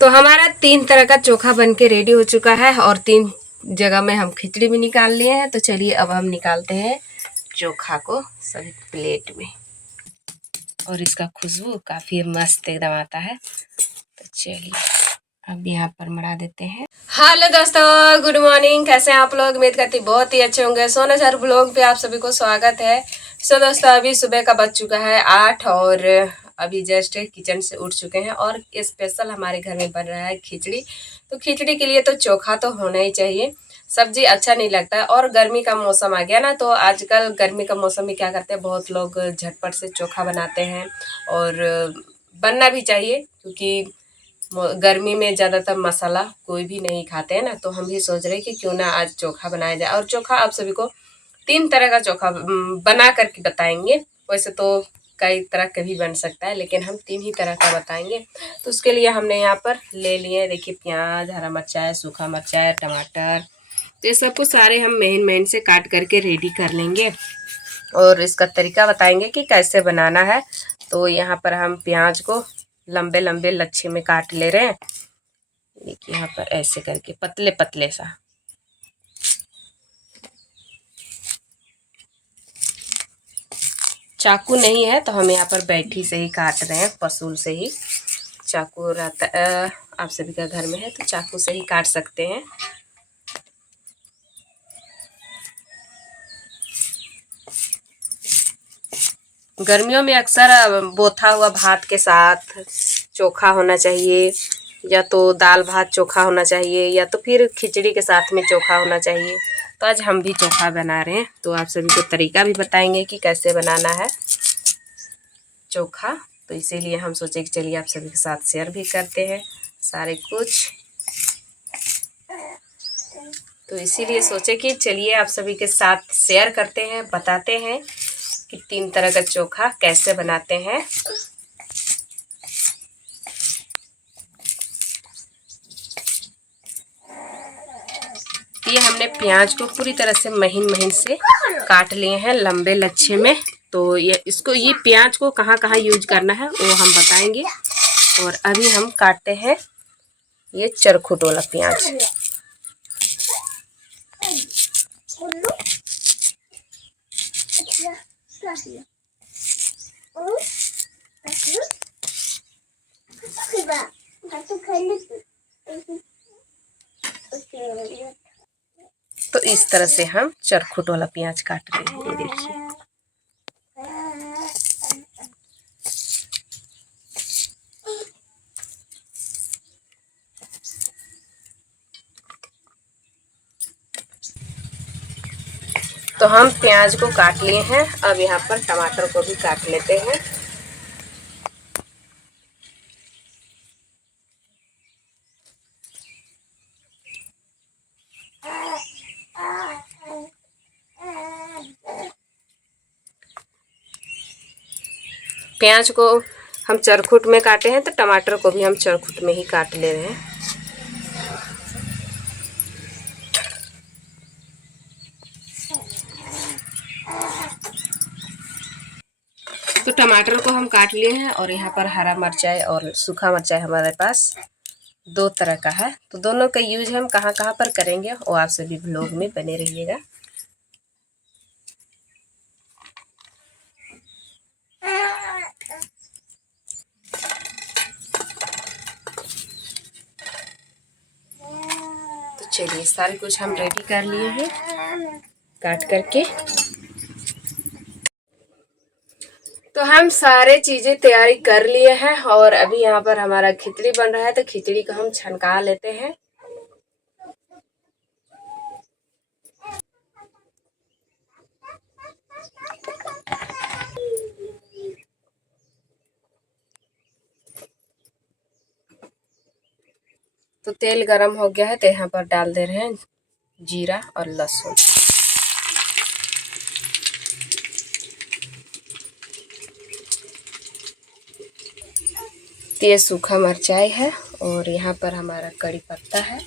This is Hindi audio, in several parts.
तो हमारा 3 तरह का चोखा बन के रेडी हो चुका है और 3 जगह में हम खिचड़ी भी निकाल लिए हैं। तो चलिए अब हम निकालते हैं चोखा को सभी प्लेट में। और इसका खुशबू काफ़ी मस्त एकदम आता है। तो चलिए अब यहाँ पर मरा देते हैं। हेलो दोस्तों, गुड मॉर्निंग। कैसे हैं आप लोग? उम्मीद करती बहुत ही अच्छे होंगे। सोनाझर ब्लॉग पे आप सभी को स्वागत है। सो दोस्तों, अभी सुबह का बज चुका है 8 और अभी जस्ट किचन से उठ चुके हैं और स्पेशल हमारे घर में बन रहा है खिचड़ी। तो खिचड़ी के लिए तो चोखा तो होना ही चाहिए, सब्जी अच्छा नहीं लगता है। और गर्मी का मौसम आ गया ना, तो आजकल गर्मी का मौसम में क्या करते हैं, बहुत लोग झटपट से चोखा बनाते हैं और बनना भी चाहिए क्योंकि गर्मी में ज़्यादातर मसाला कोई भी नहीं खाते हैं ना। तो हम भी सोच रहे हैं कि क्यों ना आज चोखा बनाया जाए। और चोखा आप सभी को 3 तरह का चोखा बना करके बताएंगे। वैसे तो कई तरह का भी बन सकता है, लेकिन हम 3 ही तरह का बताएंगे। तो उसके लिए हमने यहाँ पर ले लिए, देखिए, प्याज, हरा मिर्चा, सूखा मिर्चा, टमाटर। तो ये सबको सारे हम महीन महीन से काट करके रेडी कर लेंगे और इसका तरीका बताएंगे कि कैसे बनाना है। तो यहाँ पर हम प्याज को लंबे लंबे लच्छे में काट ले रहे हैं। देखिए यहाँ पर ऐसे करके पतले पतले सा। चाकू नहीं है तो हम यहाँ पर बैठी से ही काट रहे हैं, पसूल से ही। चाकू रहता आप सभी का घर में है तो चाकू से ही काट सकते हैं। गर्मियों में अक्सर बोथा हुआ भात के साथ चोखा होना चाहिए, या तो दाल भात चोखा होना चाहिए, या तो फिर खिचड़ी के साथ में चोखा होना चाहिए। तो आज हम भी चोखा बना रहे हैं, तो आप सभी को तरीका भी बताएंगे कि कैसे बनाना है चोखा। तो इसीलिए हम सोचे कि चलिए आप सभी के साथ शेयर भी करते हैं सारे कुछ। तो इसीलिए सोचे कि चलिए आप सभी के साथ शेयर करते हैं, बताते हैं कि 3 तरह का चोखा कैसे बनाते हैं। ये हमने प्याज को पूरी तरह से महीन महीन से काट लिए हैं लंबे लच्छे में। तो ये प्याज को कहाँ कहाँ यूज करना है वो हम बताएंगे। और अभी हम काटते हैं ये चरखुट वाला प्याज। तो इस तरह से हम चरखुट वाला प्याज काट रहे हैं, ये देखिए। तो हम प्याज को काट लिए हैं, अब यहाँ पर टमाटर को भी काट लेते हैं। प्याज को हम चरखुट में काटे हैं तो टमाटर को भी हम चरखुट में ही काट ले रहे हैं। तो टमाटर को हम काट लिए हैं और यहाँ पर हरा मिर्चाई और सूखा मिर्चाई हमारे पास 2 तरह का है। तो दोनों का यूज हम कहाँ कहाँ पर करेंगे वो आप सभी ब्लॉग में बने रहिएगा। तो चलिए सारे कुछ हम रेडी कर लिए हैं काट करके। तो हम सारे चीज़ें तैयारी कर लिए हैं और अभी यहाँ पर हमारा खिचड़ी बन रहा है। तो खिचड़ी को हम छनका लेते हैं। तो तेल गरम हो गया है तो यहाँ पर डाल दे रहे हैं जीरा और लहसुन। ये सूखा मिर्चाई है और यहाँ पर हमारा कड़ी पत्ता है।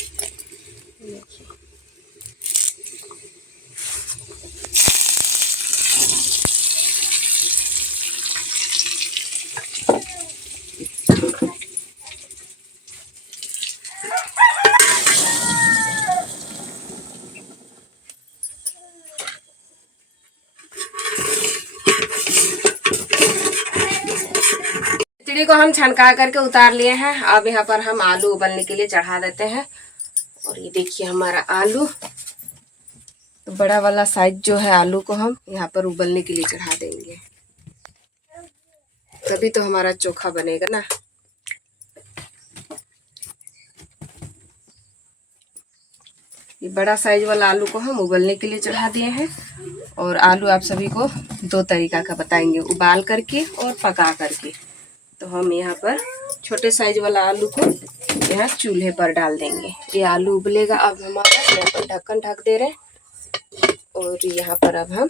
को हम छनका करके उतार लिए हैं। अब यहाँ पर हम आलू उबलने के लिए चढ़ा देते हैं। और ये देखिए हमारा आलू, तो बड़ा वाला साइज जो है आलू को हम यहाँ पर उबलने के लिए चढ़ा देंगे, तभी तो हमारा चोखा बनेगा ना। ये बड़ा साइज वाला आलू को हम उबलने के लिए चढ़ा दिए हैं। और आलू आप सभी को दो तरीका का बताएंगे, उबाल करके और पका करके। तो हम यहाँ पर छोटे साइज वाला आलू को यहाँ चूल्हे पर डाल देंगे। ये आलू उबलेगा। अब हमारा यहाँ पर ढक्कन ढक दे रहे हैं और यहाँ पर अब हम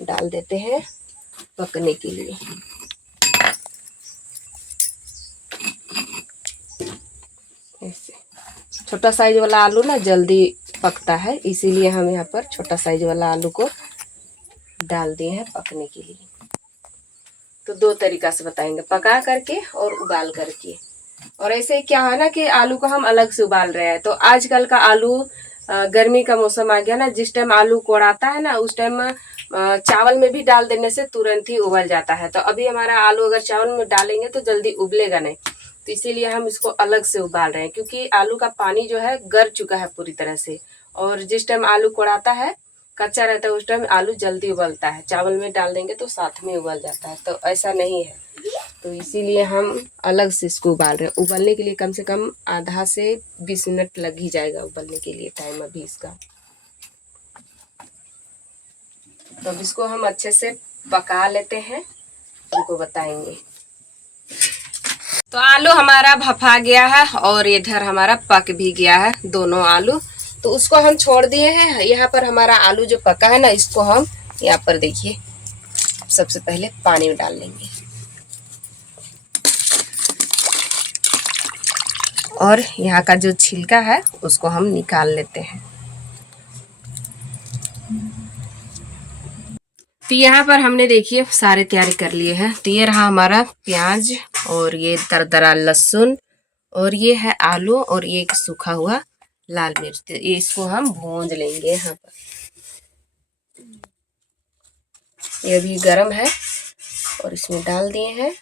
डाल देते हैं पकने के लिए। ऐसे छोटा साइज वाला आलू ना जल्दी पकता है, इसीलिए हम यहाँ पर छोटा साइज वाला आलू को डाल दिए हैं पकने के लिए। तो दो तरीका से बताएंगे, पका करके और उबाल करके। और ऐसे क्या है ना कि आलू को हम अलग से उबाल रहे हैं। तो आजकल का आलू, गर्मी का मौसम आ गया ना, जिस टाइम आलू कोड़ाता है ना उस टाइम चावल में भी डाल देने से तुरंत ही उबल जाता है। तो अभी हमारा आलू अगर चावल में डालेंगे तो जल्दी उबलेगा नहीं, तो इसीलिए हम इसको अलग से उबाल रहे हैं। क्योंकि आलू का पानी जो है गर चुका है पूरी तरह से, और जिस टाइम आलू कोड़ाता है कच्चा रहता है उस टाइम आलू जल्दी उबलता है, चावल में डाल देंगे तो साथ में उबल जाता है। तो ऐसा नहीं है, तो इसीलिए हम अलग से इसको उबाल रहे हैं। उबलने के लिए कम से कम आधा से 20 मिनट लग ही जाएगा उबलने के लिए टाइम अभी इसका। तो अब इसको हम अच्छे से पका लेते हैं, उनको बताएंगे। तो आलू हमारा भफा गया है और इधर हमारा पक भी गया है दोनों आलू। तो उसको हम छोड़ दिए हैं। यहाँ पर हमारा आलू जो पका है ना, इसको हम यहाँ पर देखिए सबसे पहले पानी में डाल लेंगे और यहाँ का जो छिलका है उसको हम निकाल लेते हैं। तो यहाँ पर हमने देखिए सारे तैयारी कर लिए हैं। तो ये रहा हमारा प्याज और ये दरदरा लहसुन और ये है आलू और ये एक सूखा हुआ लाल मिर्च। तो इसको हम भूंज लेंगे यहाँ पर। ये अभी गरम है और इसमें डाल दिए हैं।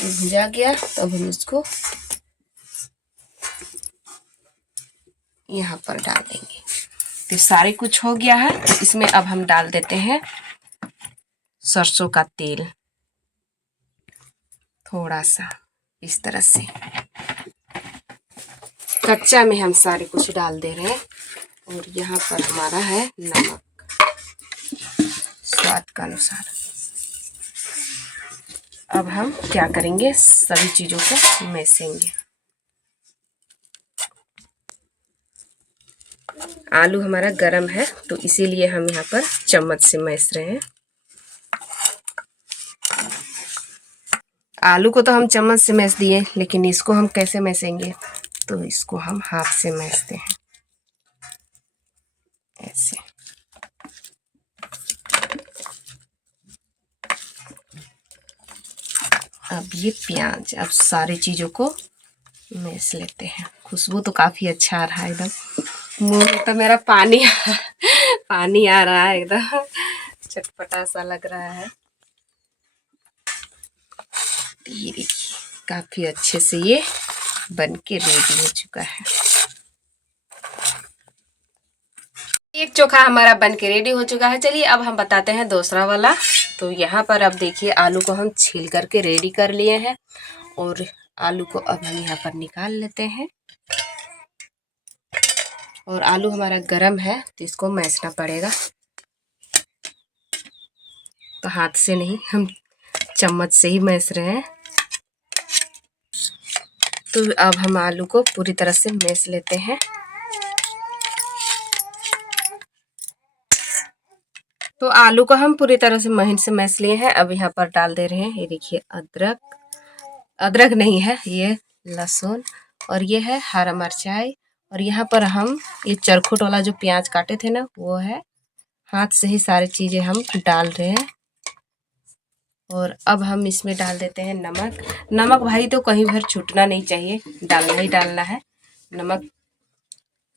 भुजा गया तो अब हम इसको यहाँ पर डाल देंगे। तो सारे कुछ हो गया है। तो इसमें अब हम डाल देते हैं सरसों का तेल, थोड़ा सा इस तरह से कच्चा में हम सारे कुछ डाल दे रहे हैं। और यहाँ पर हमारा है नमक स्वाद का अनुसार। अब हम क्या करेंगे, सभी चीज़ों को मैसेंगे। आलू हमारा गरम है तो इसीलिए हम यहाँ पर चम्मच से मैस रहे हैं। आलू को तो हम चम्मच से मैस दिए, लेकिन इसको हम कैसे मैसेंगे, तो इसको हम हाथ से मैसते हैं ऐसे। अब ये प्याज, अब सारी चीज़ों को मैस लेते हैं। खुशबू तो काफ़ी अच्छा आ रहा है, एकदम मुंह में तो मेरा पानी पानी आ रहा है, एकदम चटपटा सा लग रहा है। ये देखिए काफ़ी अच्छे से ये बन के रेडी हो चुका है। एक चोखा हमारा बन के रेडी हो चुका है। चलिए अब हम बताते हैं दूसरा वाला। तो यहाँ पर अब देखिए आलू को हम छील करके रेडी कर लिए हैं और आलू को अब हम यहाँ पर निकाल लेते हैं। और आलू हमारा गरम है तो इसको मैसना पड़ेगा, तो हाथ से नहीं, हम चम्मच से ही मैस रहे हैं। तो अब हम आलू को पूरी तरह से मैस लेते हैं। तो आलू को हम पूरी तरह से महीन से मैस लिए हैं। अब यहाँ पर डाल दे रहे हैं, ये देखिए अदरक नहीं है, ये लहसुन और ये है हरा मिर्चाई। और यहाँ पर हम ये चरखुट वाला जो प्याज काटे थे ना, वो है। हाथ से ही सारी चीज़ें हम डाल रहे हैं। और अब हम इसमें डाल देते हैं नमक। नमक भाई तो कहीं भर छूटना नहीं चाहिए, डालना ही डालना है नमक।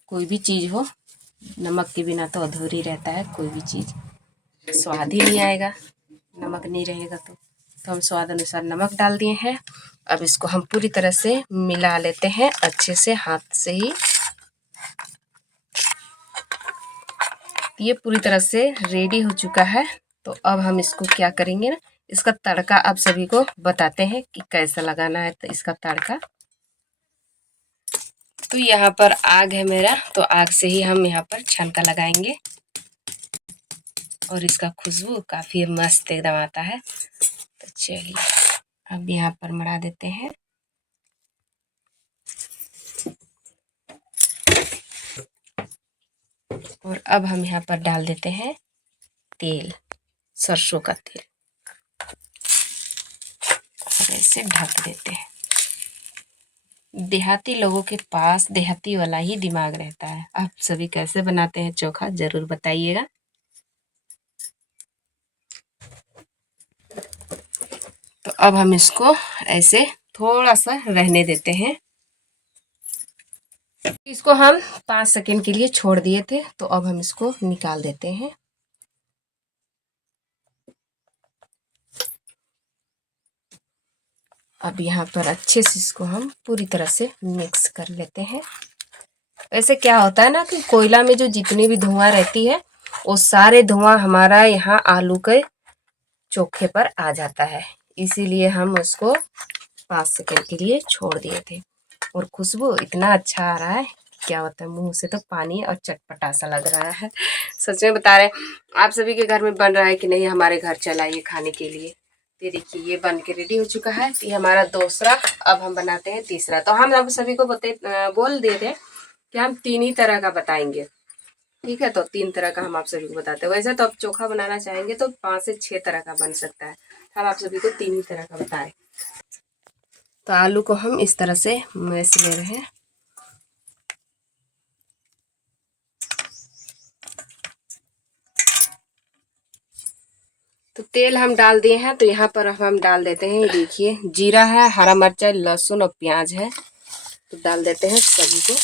कोई भी चीज़ हो, नमक के बिना तो अधूरी रहता है कोई भी चीज़, स्वाद ही नहीं आएगा। नमक नहीं रहेगा तो हम स्वाद अनुसार नमक डाल दिए हैं। अब इसको हम पूरी तरह से मिला लेते हैं अच्छे से हाथ से ही। ये पूरी तरह से रेडी हो चुका है। तो अब हम इसको क्या करेंगे ना, इसका तड़का आप सभी को बताते हैं कि कैसा लगाना है। तो इसका तड़का, तो यहाँ पर आग है मेरा, तो आग से ही हम यहाँ पर छनका लगाएंगे और इसका खुशबू काफ़ी मस्त एकदम आता है। तो चलिए अब यहाँ पर मरा देते हैं। और अब हम यहाँ पर डाल देते हैं तेल, सरसों का तेल, और ऐसे ढक देते हैं। देहाती लोगों के पास देहाती वाला ही दिमाग रहता है। आप सभी कैसे बनाते हैं चोखा ज़रूर बताइएगा। तो अब हम इसको ऐसे थोड़ा सा रहने देते हैं। इसको हम 5 सेकंड के लिए छोड़ दिए थे, तो अब हम इसको निकाल देते हैं। अब यहाँ पर अच्छे से इसको हम पूरी तरह से मिक्स कर लेते हैं। वैसे क्या होता है ना कि कोयला में जो जितनी भी धुआं रहती है वो सारे धुआं हमारा यहाँ आलू के चोखे पर आ जाता है, इसीलिए हम उसको 5 सेकंड के लिए छोड़ दिए थे। और खुशबू इतना अच्छा आ रहा है, क्या होता है, मुंह से तो पानी और चटपटा सा लग रहा है। सच में बता रहे हैं, आप सभी के घर में बन रहा है कि नहीं, हमारे घर चला ये खाने के लिए। ये देखिए ये बन के रेडी हो चुका है। ये हमारा दूसरा, अब हम बनाते हैं तीसरा। तो हम आप सभी को बोल दिए थे कि हम 3 ही तरह का बताएंगे, ठीक है। तो 3 तरह का हम आप सभी को बताते हैं। वैसे तो आप चोखा बनाना चाहेंगे तो 5 से 6 तरह का बन सकता है, हम आप सभी को 3 ही तरह का बताएं। तो आलू को हम इस तरह से मैश ले रहे हैं। तो तेल हम डाल दिए हैं, तो यहाँ पर हम डाल देते हैं, देखिए जीरा है, हरा मिर्चा, लहसुन और प्याज है। तो डाल देते हैं सभी को।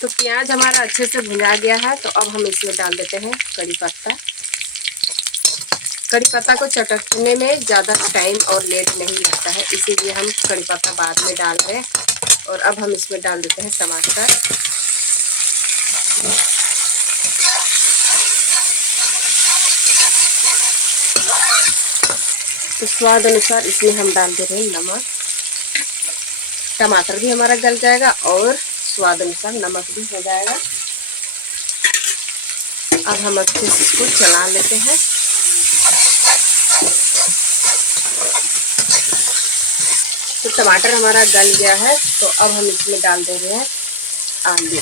तो प्याज हमारा अच्छे से भुना गया है। तो अब हम इसमें डाल देते हैं कड़ी पत्ता। कड़ी पत्ता को चटकने में ज़्यादा टाइम और लेट नहीं लगता है, इसीलिए हम कड़ी पत्ता बाद में डाल रहे हैं। और अब हम इसमें डाल देते हैं टमाटर। तो स्वाद अनुसार इसमें हम डाल दे रहे हैं नमक। टमाटर भी हमारा गल जाएगा और स्वाद अनुसार नमक भी हो जाएगा। अब हम अच्छे से इसको चला लेते हैं। तो टमाटर हमारा गल गया है। तो अब हम इसमें डाल दे रहे हैं आलू।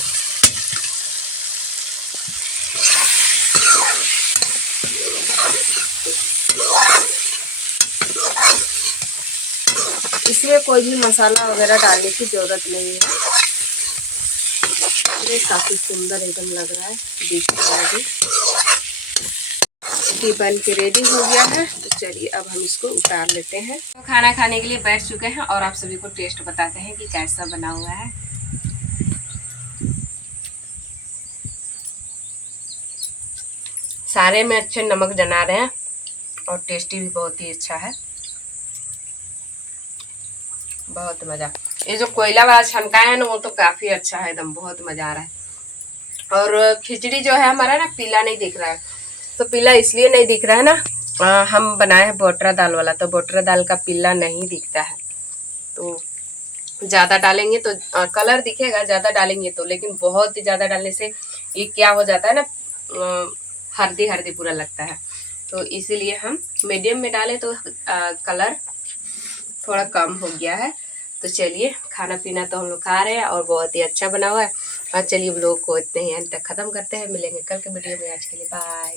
इसमें कोई भी मसाला वगैरह डालने की ज़रूरत नहीं है। ये काफ़ी सुंदर एकदम लग रहा है, दिख रहा है भी। ये बन के रेडी हो गया है। तो चलिए अब हम इसको उतार लेते हैं। तो खाना खाने के लिए बैठ चुके हैं और आप सभी को टेस्ट बताते हैं कि कैसा बना हुआ है। सारे में अच्छे नमक जना रहे हैं और टेस्टी भी बहुत ही अच्छा है, बहुत मज़ा। ये जो कोयला वाला छनका है ना, वो तो काफ़ी अच्छा है एकदम, बहुत मज़ा आ रहा है। और खिचड़ी जो है हमारा ना पीला नहीं दिख रहा है। तो पीला इसलिए नहीं दिख रहा है ना, हम बनाए हैं बोटरा दाल वाला, तो बोटरा दाल का पीला नहीं दिखता है। तो ज़्यादा डालेंगे तो कलर दिखेगा, ज़्यादा डालेंगे तो, लेकिन बहुत ही ज़्यादा डालने से ये क्या हो जाता है ना, हल्दी हल्दी पूरा लगता है। तो इसीलिए हम मीडियम में डालें तो कलर थोड़ा कम हो गया है। तो चलिए खाना पीना तो हम लोग खा रहे हैं और बहुत ही अच्छा बना हुआ है। और चलिए लोग को इतने ही अंत तक ख़त्म करते हैं। मिलेंगे कल के वीडियो में, आज के लिए बाय।